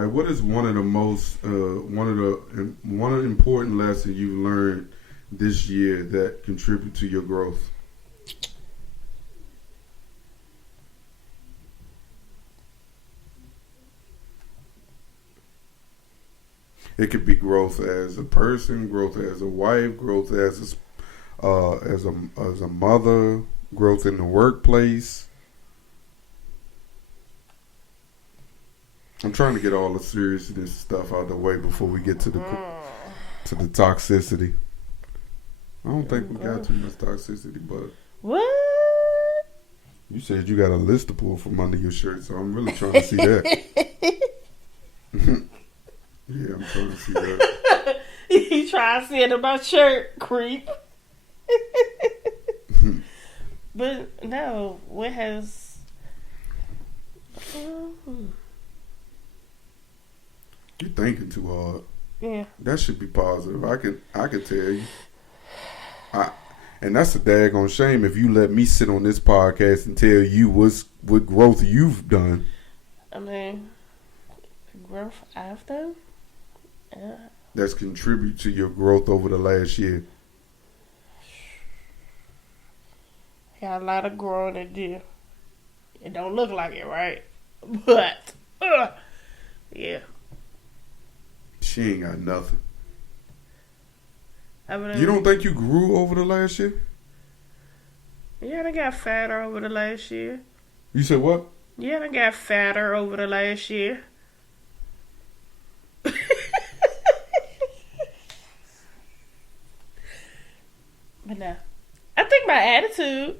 All right, what is one of the important lessons you've learned this year that contribute to your growth? It could be growth as a person, growth as a wife, growth as a mother, growth in the workplace. I'm trying to get all the seriousness stuff out of the way before we get to the toxicity. I don't think we got too much toxicity, but what? You said you got a list to pull from under your shirt, so I'm really trying to see that. Yeah, I'm trying to see that. You try to see it in my shirt, creep. But no, what has? You're thinking too hard. Yeah, that should be positive. I could tell you. And that's a daggone shame if you let me sit on this podcast and tell you what growth you've done. I mean, growth I've done. Yeah. That's contribute to your growth over the last year. Got a lot of growing to do. It don't look like it, right? But, yeah. She ain't got nothing. I mean, you don't think you grew over the last year? Yeah, I got fatter over the last year. You said what? Yeah, I got fatter over the last year. But no. I think my attitude,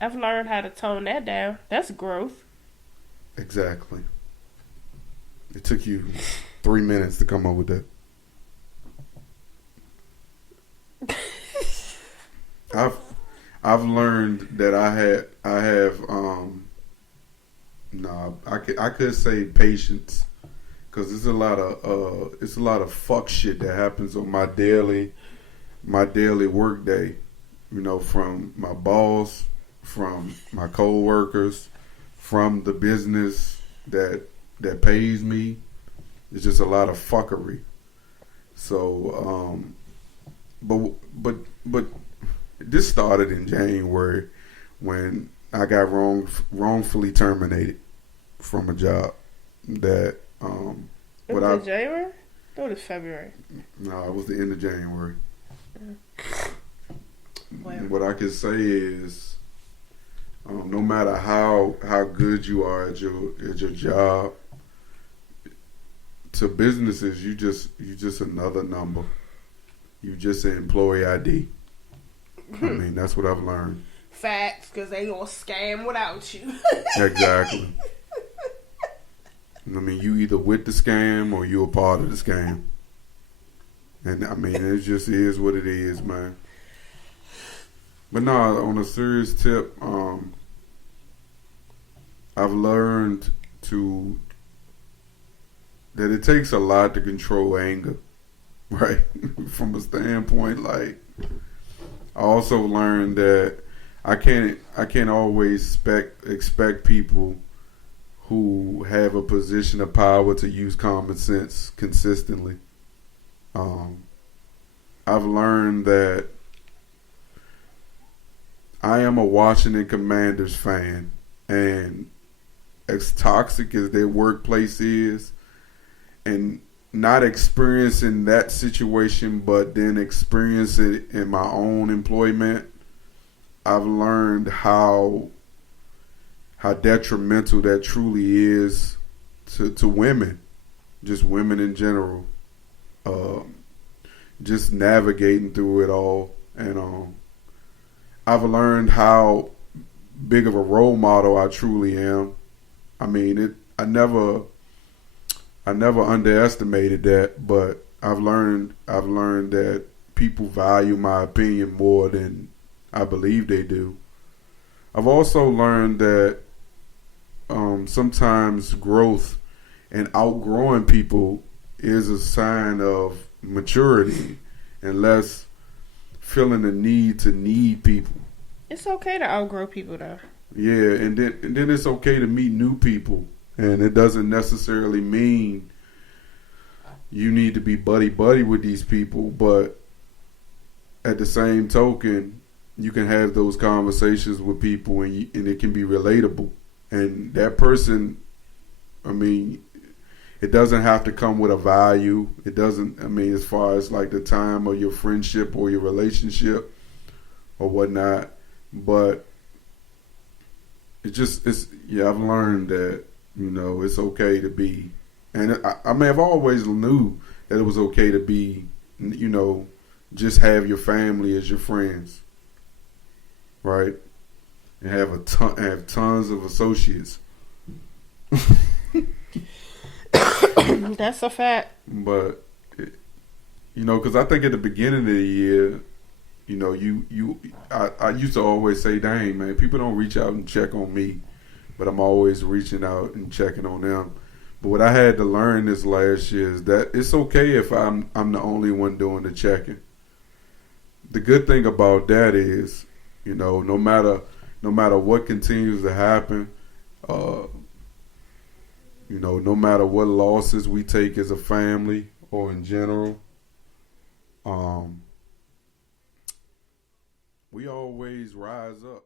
I've learned how to tone that down. That's growth. Exactly. It took you 3 minutes to come up with that. I've learned that I could say patience, because it's a lot of fuck shit that happens on my daily work day. You know, from my boss, from my co-workers, from the business that pays me. It's just a lot of fuckery. So, but this started in January when I got wrongfully terminated from a job that it was in January? Or was it February? No, it was the end of January. Wow. What I can say is, no matter how good you are at your job, to businesses, you just another number. You just an employee ID. I mean, that's what I've learned. Facts, because they gonna scam without you. Exactly. I mean, you either with the scam or you a part of the scam. And I mean, it just is what it is, man. But no, on a serious tip, I've learned that it takes a lot to control anger, right? From a standpoint, like, I also learned that I can't always expect people who have a position of power to use common sense consistently. I've learned that I am a Washington Commanders fan, and as toxic as their workplace is, and not experiencing that situation, but then experience it in my own employment, I've learned how detrimental that truly is to women, just women in general, just navigating through it all. And I've learned how big of a role model I truly am. I mean, I never underestimated that, but I've learned that people value my opinion more than I believe they do. I've also learned that sometimes growth and outgrowing people is a sign of maturity, and less feeling the need to need people. It's okay to outgrow people, though. Yeah, and then it's okay to meet new people And it doesn't necessarily mean you need to be buddy with these people, but at the same token, you can have those conversations with people, and it can be relatable. And that person, I mean, it doesn't have to come with a value. It doesn't, I mean, as far as like the time of your friendship or your relationship or whatnot. But I've learned that, it's okay to be, and I mean, I've always knew that it was okay to be, just have your family as your friends, right? And have tons of associates. That's a fact. But because I think at the beginning of the year, I used to always say, "Dang, man, people don't reach out and check on me," but I'm always reaching out and checking on them. But what I had to learn this last year is that it's okay if I'm the only one doing the checking. The good thing about that is, no matter what continues to happen, no matter what losses we take as a family or in general, we always rise up.